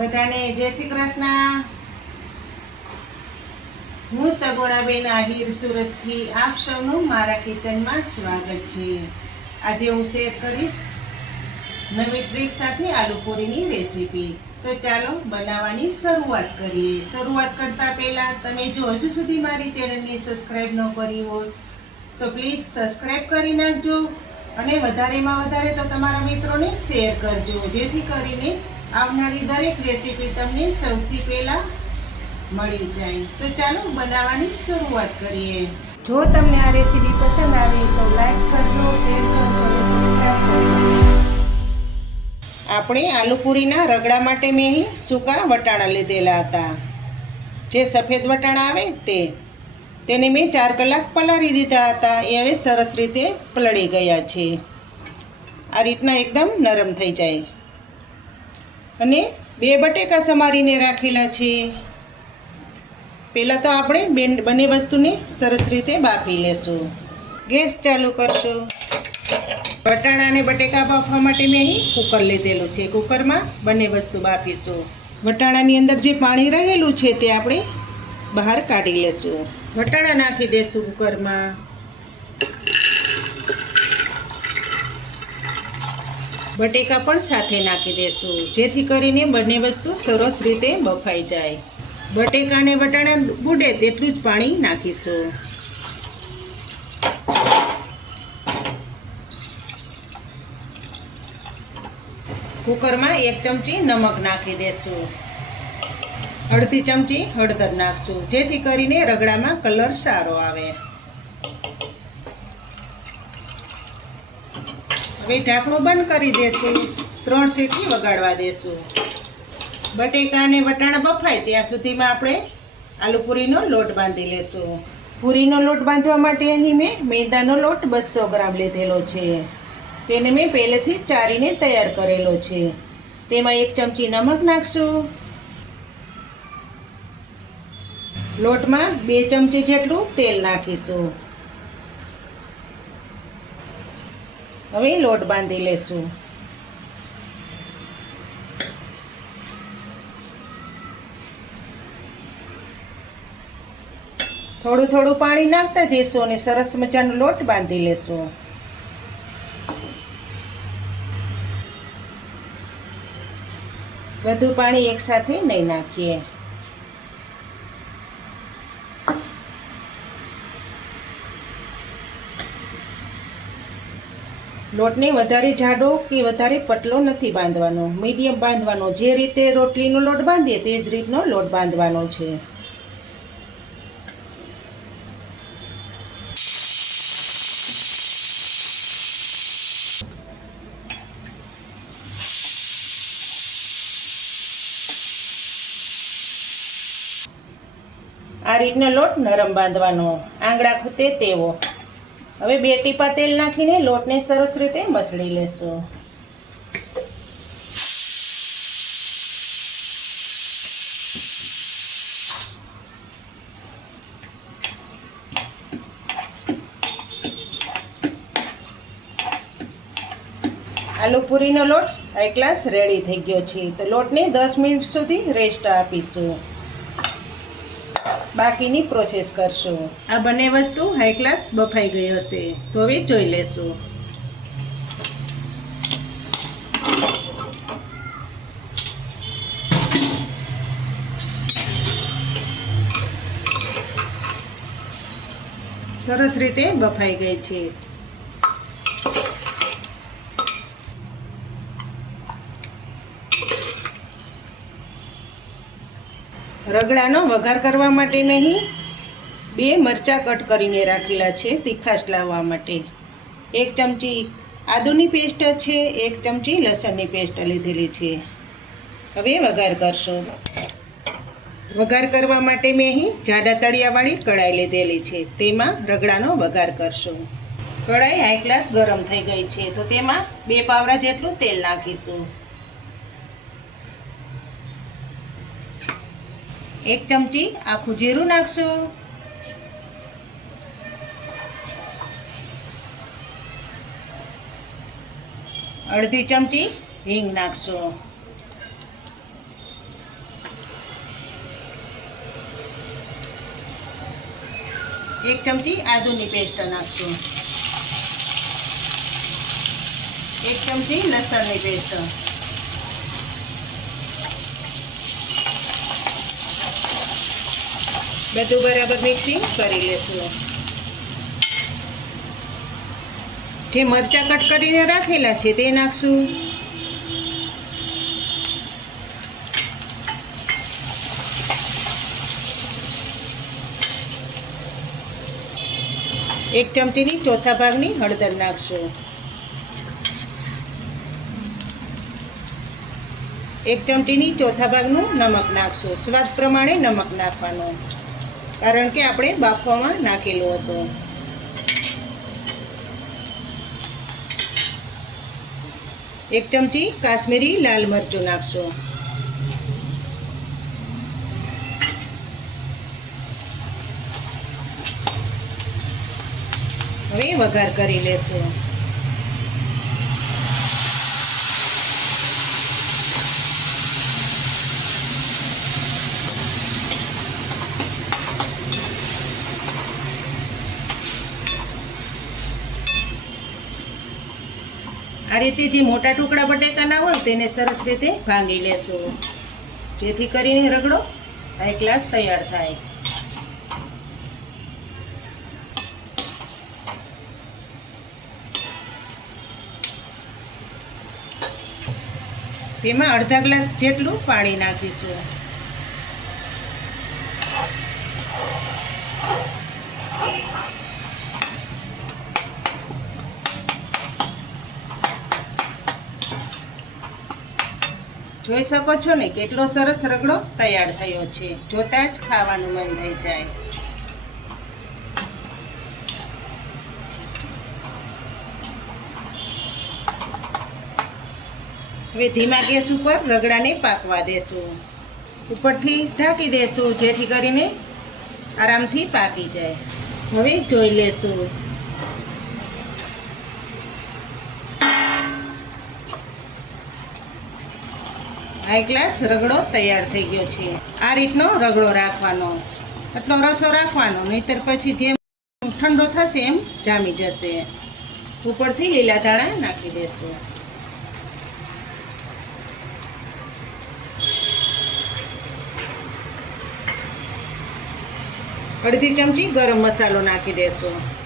બધાને જય શ્રી કૃષ્ણ. હું સગુણાબેન આહિર સુરતથી આપ સૌનું મારા કિચનમાં સ્વાગત છે. આજે હું શેર કરીશ નવી ટ્રીક સાથે આલુ પૂરીની રેસીપી. તો ચાલો બનાવવાની શરૂઆત કરીએ. શરૂઆત કરતા પહેલા તમે જો હજુ સુધી મારી ચેનલને સબસ્ક્રાઈબ ન કરી હોય, તો પ્લીઝ સબસ્ક્રાઈબ કરી નાખજો અને વધારેમાં વધારે તો તમારા મિત્રોને શેર કરજો. જેથી કરીને આવનારી દરેક રેસીપી તમને સૌથી પહેલા મળી જાય. તો ચાલો બનાવવાની શરૂઆત કરીએ. જો તમને આ રેસીપી પસંદ આવે તો લાઈક કરજો શેર કરજો અને સબસ્ક્રાઇબ કરજો. આપણે આલુપુરીના રગડા માટે મેં અહીં સૂકા વટાણા લીધેલા હતા. જે સફેદ વટાણા આવે તે. તેને મેં ચાર કલાક પલાળી દીધા હતા. એ હવે સરસ રીતે પલળી ગયા છે. આ રીતના એકદમ નરમ થઈ જાય. અને બે બટેકા સમારીને રાખેલા છે. પહેલાં તો આપણે બે બંને વસ્તુને સરસ રીતે બાફી લેશું. ગેસ ચાલુ કરશું. વટાણાને બટેકા બાફવા માટે મેં અહીં કુકર લીધેલું છે. કુકરમાં બંને વસ્તુ બાફીશું. વટાણાની અંદર જે પાણી રહેલું છે તે આપણે બહાર કાઢી લેશું. વટાણા નાખી દેશું કુકરમાં. બટેકા પણ સાથે નાખી દેશું. જેથી કરીને બંને વસ્તુ સરસ રીતે બફાઈ જાય. બટેકાને વટાણા બુડે તેટલું જ પાણી નાખીશું. કુકરમાં એક ચમચી નમક નાખી દેશું. અડધી ચમચી હળદર નાખશું. જેથી કરીને રગડામાં કલર સારો આવે. હવે ઢાંકણું બંધ કરી દેશું. ત્રણ સીટી વગાડવા દેશું. બટેકા અને વટાણા બફાય ત્યાં સુધીમાં આપણે આલુ પૂરીનો લોટ બાંધી લેશું. પૂરીનો લોટ બાંધવા માટે અહીં મેં મેદાનો લોટ બસો ગ્રામ લીધેલો છે. તેને મેં પહેલેથી ચારીને તૈયાર કરેલો છે. તેમાં એક ચમચી નમક નાખશું. લોટમાં બે ચમચી જેટલું તેલ નાખીશું. હવે લોટ બાંધી લેશું. થોડું થોડું પાણી નાખતા જઈશું અને સરસ મજાનો લોટ બાંધી લેશું. બધું પાણી એકસાથે નહીં નાખીએ. લોટને વધારે જાડો કે વધારે પતલો નથી બાંધવાનો. મીડિયમ બાંધવાનો. જે રીતે રોટલીનો લોટ બાંધીએ તે જ રીતનો લોટ બાંધવાનો છે. આ રીતનો લોટ નરમ બાંધવાનો. આંગળા ખૂતે તેવો. હવે બે ટીપા તેલ નાખીને લોટને સરસ રીતે મસળી લેશું. આલુ પૂરીનો લોટ એક ગ્લાસ રેડી થઈ ગયો છે. તો લોટને દસ મિનિટ સુધી રેસ્ટ આપીશું. બાકીની પ્રોસેસ કરશું. આ બંને વસ્તુ હાઈ ક્લાસ બફાઈ ગઈ હશે. તો હવે જોઈ લેશું. સરસ રીતે બફાઈ ગઈ છે. રગડાનો વઘાર કરવા માટે નહીં, બે મરચાં કટ કરીને રાખેલા છે તીખાશ લાવવા માટે. એક ચમચી આદુની પેસ્ટ છે, એક ચમચી લસણની પેસ્ટ લીધેલી છે. હવે વઘાર કરશું. વઘાર કરવા માટે મેં અહીં જાડા તળિયાવાળી કઢાઈ લીધેલી છે, તેમાં રગડાનો વઘાર કરશું. કઢાઈ હાઈ ક્લાસ ગરમ થઈ ગઈ છે, તો તેમાં બે પાવરા જેટલું તેલ નાખીશું. એક ચમચી આખું જીરું નાખશું. અડધી ચમચી હિંગ નાખશું. એક ચમચી આદુની પેસ્ટ નાખશું. એક ચમચી લસણની પેસ્ટ. બધું બરાબર મિક્સિંગ કરી લેશું. જે મરચાં કટ કરીને રાખેલા છે તે નાખશું. એક ચમચીની ચોથા ભાગની હળદર નાખશું. એક ચમચીની ચોથા ભાગનું નમક નાખશું. સ્વાદ પ્રમાણે નમક નાખવાનું. કારણ કે આપણે બાફવામાં નાખેલું હતું. એક ચમચી કાશ્મીરી લાલ મરચું નાખશો. હવે વઘાર કરી લેશું. રીતે જે મોટા ટુકડા બટેકાના હોય તેને સરસ રીતે ભાંગી લેશું. જેથી કરીને રગડો હાઈ ક્લાસ તૈયાર થાય. તેમાં અડધા ગ્લાસ જેટલું પાણી નાખીશું. જોઈ શકો છો ને કેટલો સરસ રગડો તૈયાર થયો છે. જોતા જ ખાવાનું મન થઈ જાય. હવે ધીમા ગેસ ઉપર રગડાને પાકવા દેશું. ઉપરથી ઢાંકી દેશું જેથી કરીને આરામથી પાકી જાય. હવે જોઈ લેશું. હાઈ ગ્લાસ રગડો તૈયાર થઈ ગયો છે. આ રીતનો રગડો રાખવાનો. આટલો રસો રાખવાનો, નહીતર પછી જેમ ઠંડો થશે એમ જામી જશે. ઉપરથી લીલા દાણા નાખી દેશું. અડધી ચમચી ગરમ મસાલો નાખી દેશું.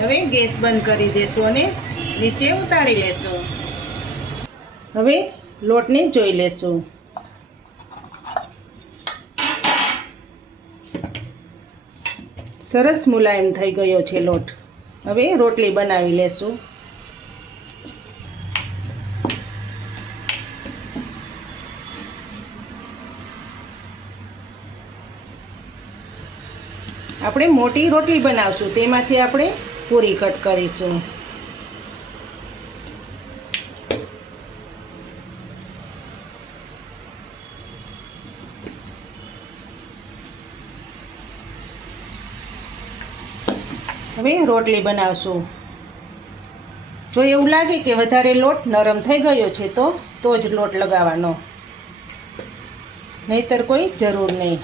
હવે ગેસ બંધ કરી દેશું અને નીચે ઉતારી લેશું. હવે લોટને જોઈ લેશું. સરસ મુલાયમ થઈ ગયો છે લોટ. હવે રોટલી બનાવી લેશું. આપણે મોટી રોટલી બનાવશું. તેમાંથી આપણે પૂરી કટ કરીશું. હવે રોટલી બનાવશું. જો એવું લાગે કે વધારે લોટ નરમ થઈ ગયો છે તો તો જ લોટ લગાવવાનો. નહીતર કોઈ જરૂર નહીં.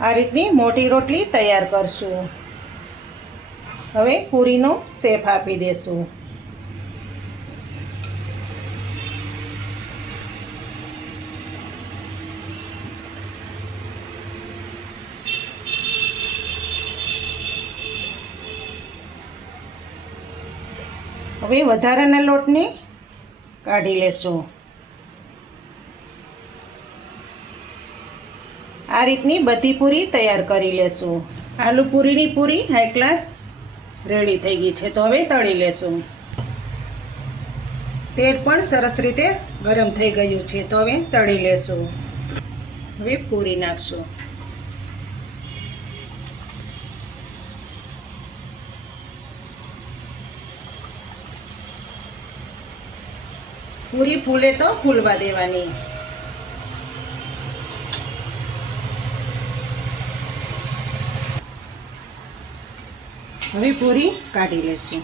આ રીતની મોટી રોટલી તૈયાર કરશું. હવે પૂરીનો શેપ આપી દેશું. હવે વધારાના લોટને કાઢી લેશું. આ રીતની બધી પૂરી તૈયાર કરી લેશું. આલુ પૂરીની પૂરી હાઈ ક્લાસ રેડી થઈ ગઈ છે. તો હવે તળી લેશું. તેલ પણ સરસ રીતે ગરમ થઈ ગયું છે. તો હવે તળી લેશું. હવે પૂરી નાખશું. પૂરી ફૂલે તો ફૂલવા દેવાની. હવે પૂરી કાઢી લેશું.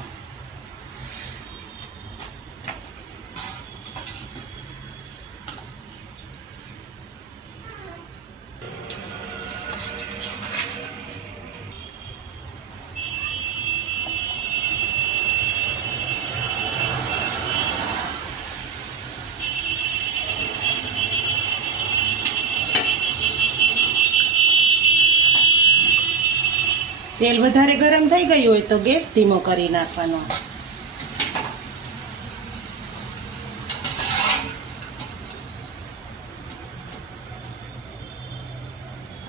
તેલ વધારે ગરમ થઈ ગયું હોય તો ગેસ ધીમો કરી નાખવાનો.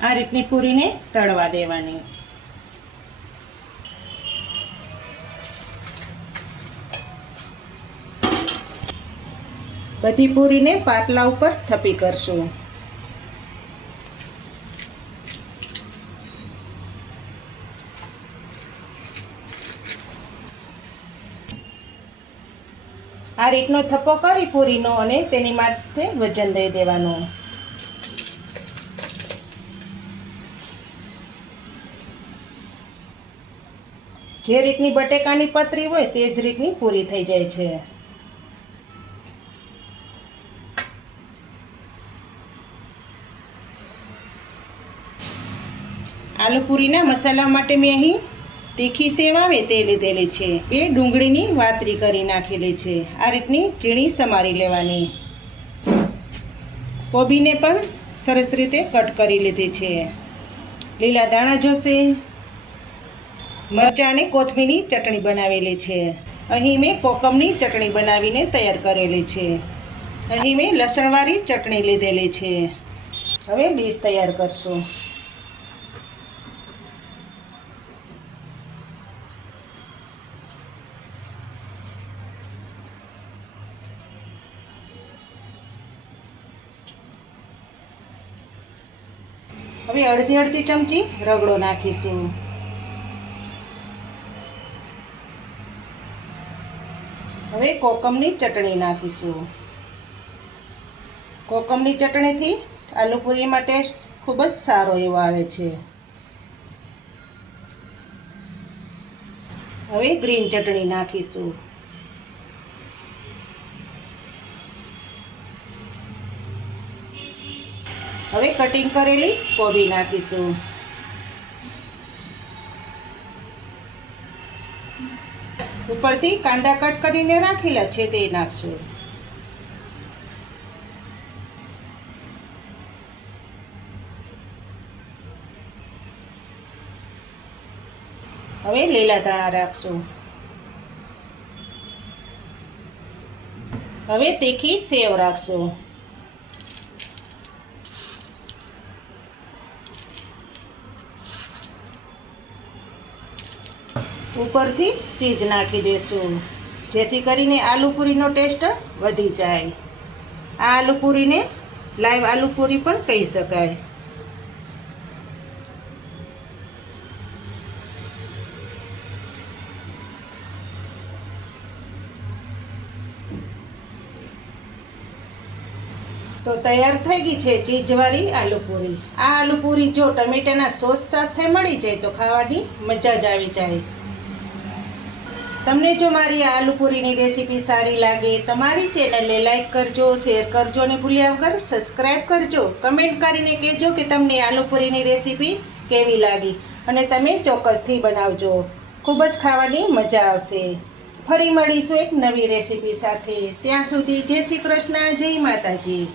આ રીતની પૂરીને તળવા દેવાની. બધી પૂરીને પાટલા ઉપર થપી કરશું. આ રીતનો થપ્પો કરી પૂરીનો અને તેની માટે વજન દઈ દેવાનું. જે રીતની બટેકાની પતરી હોય તે જ રીતની પૂરી થઈ જાય છે. આલુ પૂરીના મસાલા માટે મેં અહીં તીખી સેવ આવે તે લીધેલી છે. બે ડુંગળીની વાતરી કરી નાખેલી છે. આ રીતની ઝીણી સમારી લેવાની. કોબીને પણ સરસ રીતે કટ કરી લીધી છે. લીલા દાણા જોશે. મરચાં અને કોથમીરની ચટણી બનાવેલી છે. અહીં મેં કોકમની ચટણી બનાવીને તૈયાર કરેલી છે. અહીં મેં લસણવાળી ચટણી લીધેલી છે. હવે ડીશ તૈયાર કરશું. અડધી અડધી ચમચી રગડો નાખીશું. હવે કોકમની ચટણી નાખીશું. કોકમની ચટણીથી આલુપૂરીમાં ટેસ્ટ ખૂબ જ સારો એવો આવે છે. હવે ગ્રીન ચટણી નાખીશું. હવે કટિંગ કરેલી કોબી નાખીશું. ઉપરથી કાંદા કટ કરીને રાખેલા છે તે નાખશું. હવે લીલા ધાણા રાખશું. હવે તેખી સેવ રાખશું. ઉપરથી ચીજ નાખી દેશું. જેથી કરીને આલુ પૂરીનો ટેસ્ટ વધી જાય. આ આલુ પૂરીને લાઈવ આલુ પૂરી પણ કહી શકાય. તો તૈયાર થઈ ગઈ છે ચીજવાળી આલુપૂરી. આ આલુપૂરી જો ટમેટાના સોસ સાથે મળી જાય તો ખાવાની મજા જ આવી જાય. તમને જો મારી આલુ પૂરીની રેસીપી સારી લાગે, તમારી ચેનલને લાઈક કરજો, શેર કરજો અને ભૂલ્યા વગર સબસ્ક્રાઈબ કરજો. કમેન્ટ કરીને કહેજો કે તમને આલુ પૂરીની રેસીપી કેવી લાગી અને તમે ચોક્કસથી બનાવજો. ખૂબ જ ખાવાની મજા આવશે. ફરી મળીશું એક નવી રેસીપી સાથે. ત્યાં સુધી જય શ્રી કૃષ્ણ, જય માતાજી.